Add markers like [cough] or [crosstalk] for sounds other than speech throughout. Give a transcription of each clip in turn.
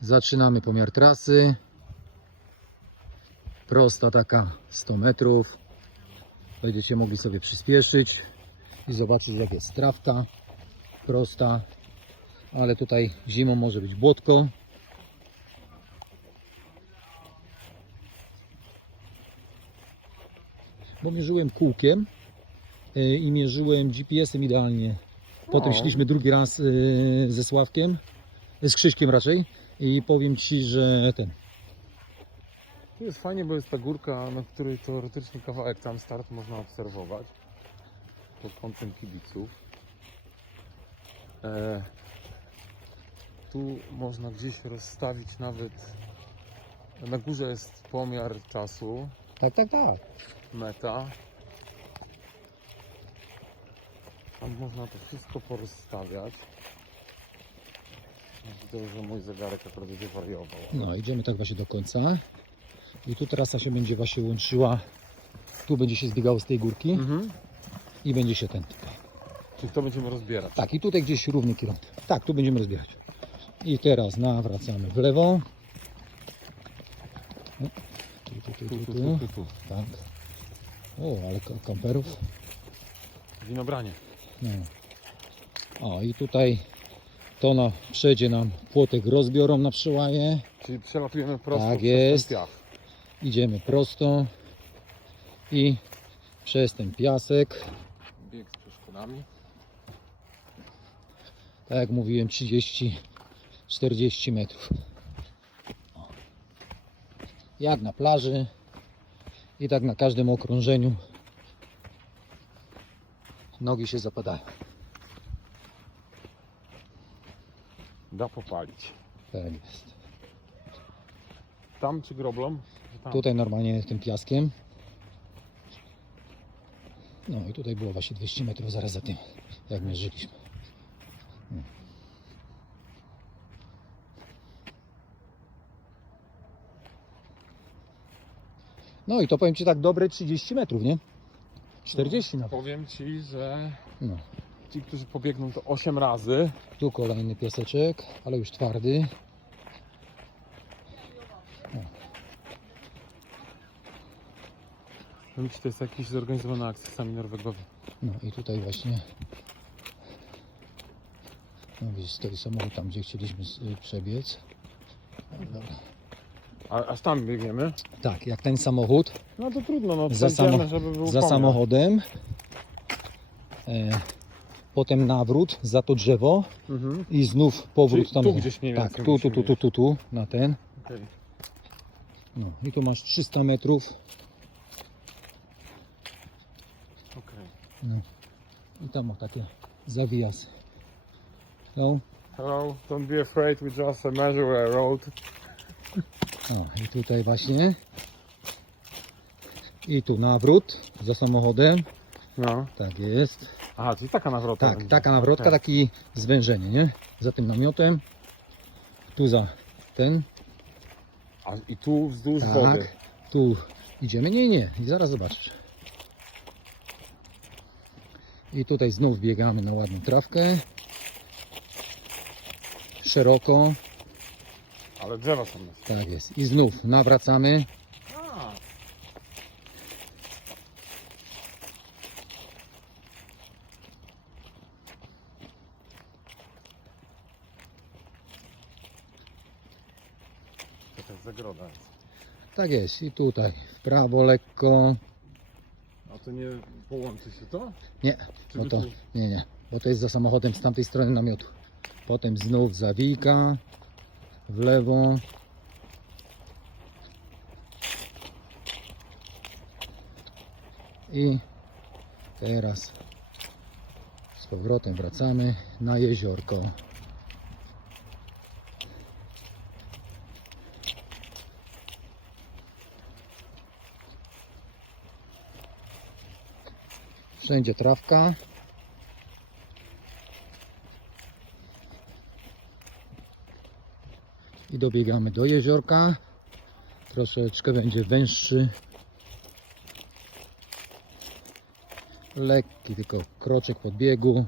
Zaczynamy pomiar trasy. Prosta taka 100 metrów. Będziecie mogli sobie przyspieszyć i zobaczyć jak jest trawka. Prosta, ale tutaj zimą może być błotko. Bo mierzyłem kółkiem y, i mierzyłem GPS-em idealnie. Potem O. szliśmy drugi raz y, ze Sławkiem, z Krzyśkiem raczej i powiem Ci, że ten, Tu jest fajnie, bo jest ta górka, na której teoretycznie kawałek tam start można obserwować pod kątem kibiców. E, tu można gdzieś rozstawić nawet na górze jest pomiar czasu, tak, tak, tak. meta. Tam można to wszystko porozstawiać. Widzę, że mój zegarek akurat będzie wariował. No, idziemy tak właśnie do końca. I tu trasa się będzie właśnie łączyła. Tu będzie się zbiegało z tej górki Mhm. i będzie się ten tutaj. Czyli to będziemy rozbierać. Tak, i tutaj gdzieś równy kierunek. Tak, tu będziemy rozbierać. I teraz nawracamy w lewo. Tu, tu, tu, Tu, tu, tu, tu. tu, tu, tu. Tak. O, ale ka- kamperów. Winobranie. No. O, i tutaj to na przejdzie nam płotek rozbiorą na przełaje. Czyli przelatujemy prosto Tak jest. piach. Idziemy prosto i przez ten piasek, Bieg z przeszkodami. tak jak mówiłem, 30-40 metrów. Jak na plaży i tak na każdym okrążeniu nogi się zapadają. Da popalić. Tak jest. Tam czy groblą? Tam. Tutaj normalnie tym piaskiem. No i tutaj było właśnie 200 metrów zaraz za tym, jak mierzyliśmy. No. No i to powiem Ci tak dobre 30 metrów, nie? 40 nawet. Powiem Ci, że No. Ci, którzy pobiegną to 8 razy, Tu kolejny piaseczek, ale już twardy. powiem Ci, to jest jakiś zorganizowany akcja sami Norwegowie. No i tutaj właśnie no widzisz, stoi samochód tam, gdzie chcieliśmy y, przebiec. A, aż tam biegniemy? Tak, jak ten samochód No to trudno, no Za samo- za samochodem, e, potem nawrót za to drzewo Mhm. i znów powrót Czyli tam. tu gdzieś mniej tak, więcej tu, tu, tu, musimy tu, tu, tu, na ten. Okej. No i tu masz 300 metrów. okej. No. I tam ma takie zawijasy. No, Hello, don't be afraid, we just measure a road. o, i tutaj właśnie. I tu nawrót za samochodem. No. Tak jest. Aha, czyli taka nawrota Tak, będzie. taka nawrotka, Okej. taki zwężenie, nie? Za tym namiotem. Tu za ten. A i tu wzdłuż Tak. wody. Tu idziemy. Nie, nie. I zaraz zobaczysz. I tutaj znów biegamy na ładną trawkę. Szeroko. Ale drzewa są Tak jest. I znów nawracamy. A, to jest zagroda. jest. Tak jest. I tutaj w prawo lekko. A to nie połączy się to? Nie, Czy bo to tu- nie, nie. Bo to jest za samochodem z tamtej strony namiotu. Potem znów zawijka w lewo. I teraz z powrotem wracamy na jeziorko. Wszędzie trawka. I dobiegamy do jeziorka. Troszeczkę będzie węższy. Lekki tylko kroczek podbiegu.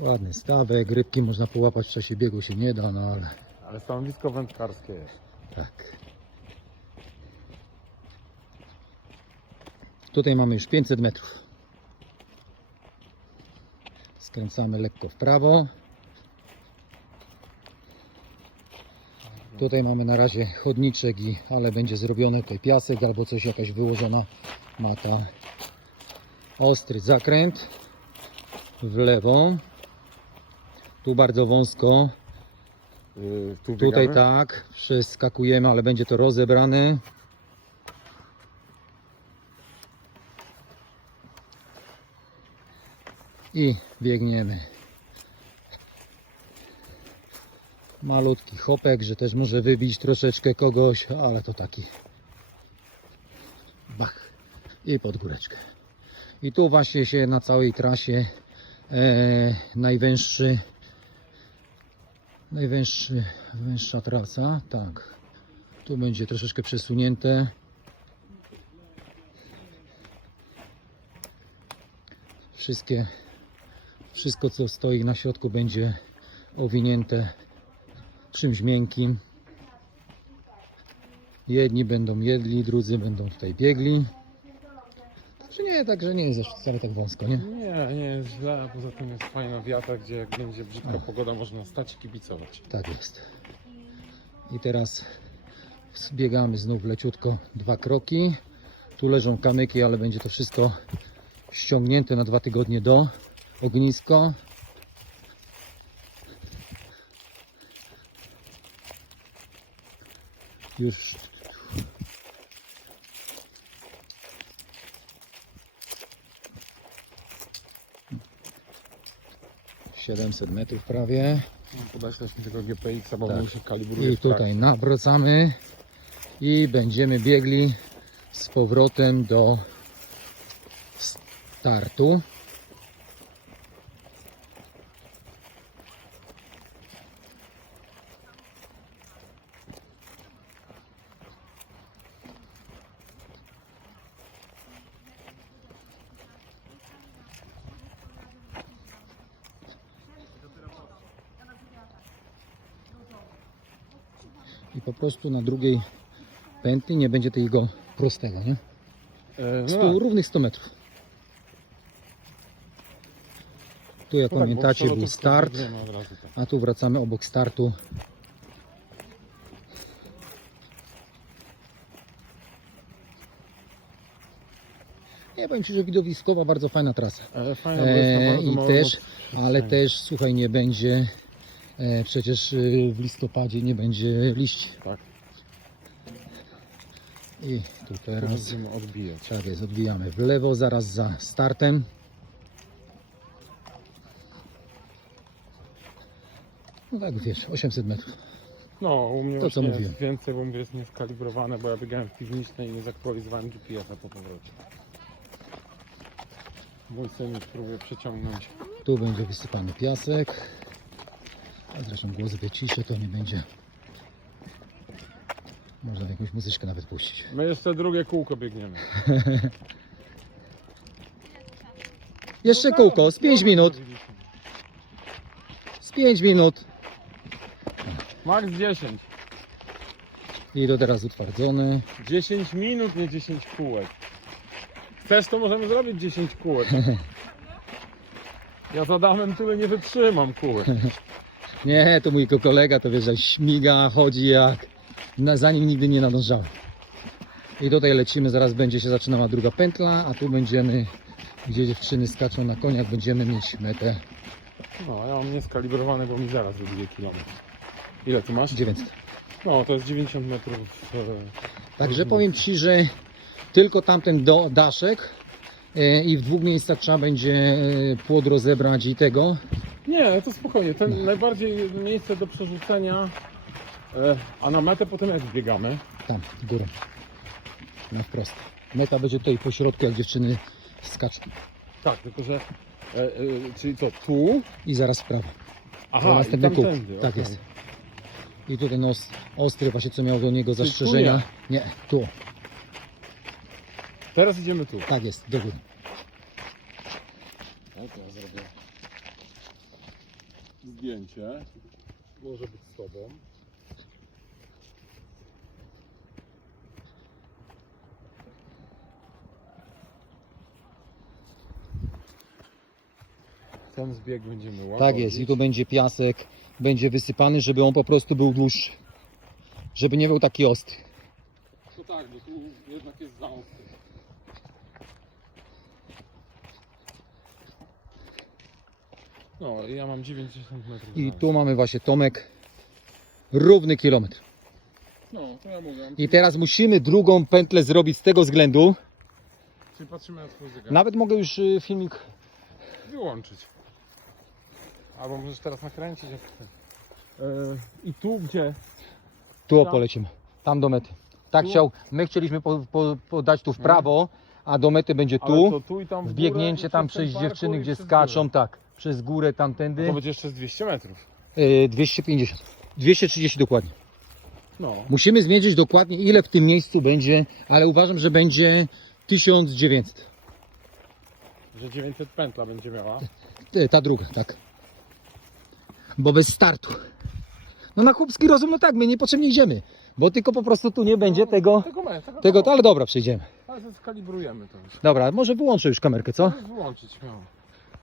Ładny stawek, rybki można połapać w czasie biegu się nie da, no ale Ale stanowisko wędkarskie jest. tak. Tutaj mamy już 500 metrów. Skręcamy lekko w prawo. Tutaj mamy na razie chodniczek, i, ale będzie zrobiony tutaj piasek albo coś, jakaś wyłożona mata. Ostry zakręt w lewo. Tu bardzo wąsko. Yy, tu Tutaj biegamy? tak, przeskakujemy, ale będzie to rozebrane. I biegniemy. Malutki hopek, że też może wybić troszeczkę kogoś, ale to taki bach i pod góreczkę. I tu właśnie się na całej trasie e, najwęższy Najwęższy, węższa trasa, tak. Tu będzie troszeczkę przesunięte. Wszystkie, wszystko co stoi na środku będzie owinięte czymś miękkim. Jedni będą jedli, drudzy będą tutaj biegli. Także nie, także nie jest wcale tak wąsko, nie? Nie, nie jest źle, a poza tym jest fajna wiata, gdzie jak będzie brzydka O. pogoda, można stać i kibicować. Tak jest. I teraz zbiegamy znów leciutko dwa kroki. Tu leżą kamyki, ale będzie to wszystko ściągnięte na dwa tygodnie do ognisko. Już siedemset metrów prawie. No, mi tego GPX-a, bo Tak. się kalibruje. I tutaj nawracamy i będziemy biegli z powrotem do startu. I po prostu na drugiej pętli nie będzie tego prostego, nie? E, no, Stu, równych 100 metrów. Tu jak no tak, pamiętacie był start, razu, tak. a tu wracamy obok startu. Nie powiem Ci, że widowiskowa, bardzo fajna trasa. Ale tam E, I też, ale też słuchaj, nie będzie przecież e, w listopadzie nie będzie liści. Tak, I tu teraz będziemy odbijać. tak jest, odbijamy w lewo zaraz za startem. No tak wiesz, 800 metrów. No, u mnie To, co nie mówiłem. jest więcej, bo mówię, jest nieskalibrowane, bo ja biegałem w piwnicznej i nie zaktualizowałem GPS-a po powrocie. Mój syn już próbuje przeciągnąć. Tu będzie wysypany piasek. A zresztą głos wyciszę, to nie będzie. Można jakąś muzyczkę nawet puścić. My jeszcze drugie kółko biegniemy. [laughs] Jeszcze kółko, z 5 minut. Z 5 minut. Max 10. I to teraz utwardzony. 10 minut, nie 10 kółek. Chcesz, to możemy zrobić 10 kółek. [laughs] Ja z Adamem tyle nie wytrzymam kółek. [laughs] Nie, to mój kolega, to wiesz, że śmiga, chodzi jak na, za nim nigdy nie nadążał. I tutaj lecimy, zaraz będzie się zaczynała druga pętla, a tu będziemy, gdzie dziewczyny skaczą na koniach, będziemy mieć metę No, ja mam nieskalibrowane, bo mi zaraz wybije kilometr. Ile tu masz? 900. No, to jest 90 metrów. e, Także powiem Ci, że tylko tamten do daszek e, i w dwóch miejscach trzeba będzie e, płot rozebrać i tego. Nie, to spokojnie. Ten najbardziej miejsce do przerzucenia. E, a na metę potem jak biegamy. Tam, górą. Na wprost. Meta będzie tutaj po środku, jak dziewczyny skaczą. Tak, tylko że. E, e, czyli to tu. I zaraz w prawo. Aha, i następny kół. tamtędy, Tak okej. jest. I tu ten os, ostry właśnie co miał do niego tu zastrzeżenia. Nie, tu. Teraz idziemy tu. Tak jest, do góry. To ja zrobię. Zdjęcie. Może być z tobą. Ten zbieg będziemy łagodzić. Tak jest, i tu będzie piasek, będzie wysypany, żeby on po prostu był dłuższy. Żeby nie był taki ostry. To tak, bo tu jednak jest za ostry. No, i ja mam 90 metrów. I tu mamy właśnie Tomek, równy kilometr. No, to ja mówię. I teraz musimy drugą pętlę zrobić z tego względu. Czyli patrzymy na twój zegar. Nawet mogę już y, filmik. Wyłączyć. Albo możesz teraz nakręcić jak. Yy, I tu gdzie? Tu Tam? polecimy. Tam do mety. Tak Tu? chciał. My chcieliśmy po, po, podać tu w prawo, a do mety będzie Ale tu. to tu i tam w górę Wbiegnięcie tam przez ten przez parkour dziewczyny, i gdzie przez skaczą, tak. Przez górę No tamtędy. to będzie jeszcze z 200 metrów. Y, 250. 230 dokładnie. No. Musimy zmierzyć dokładnie ile w tym miejscu będzie, ale uważam, że będzie 1900. Że 900 pętla będzie miała. E, Ta druga, tak. Bo bez startu. No na chłopski rozum, no tak, my niepotrzebnie idziemy. Bo tylko po prostu tu nie będzie tego, Tego, tego, tego, to, ale dobra, przejdziemy. Ale skalibrujemy to już. Dobra, może wyłączę już kamerkę, co? Wyłączyć śmiało.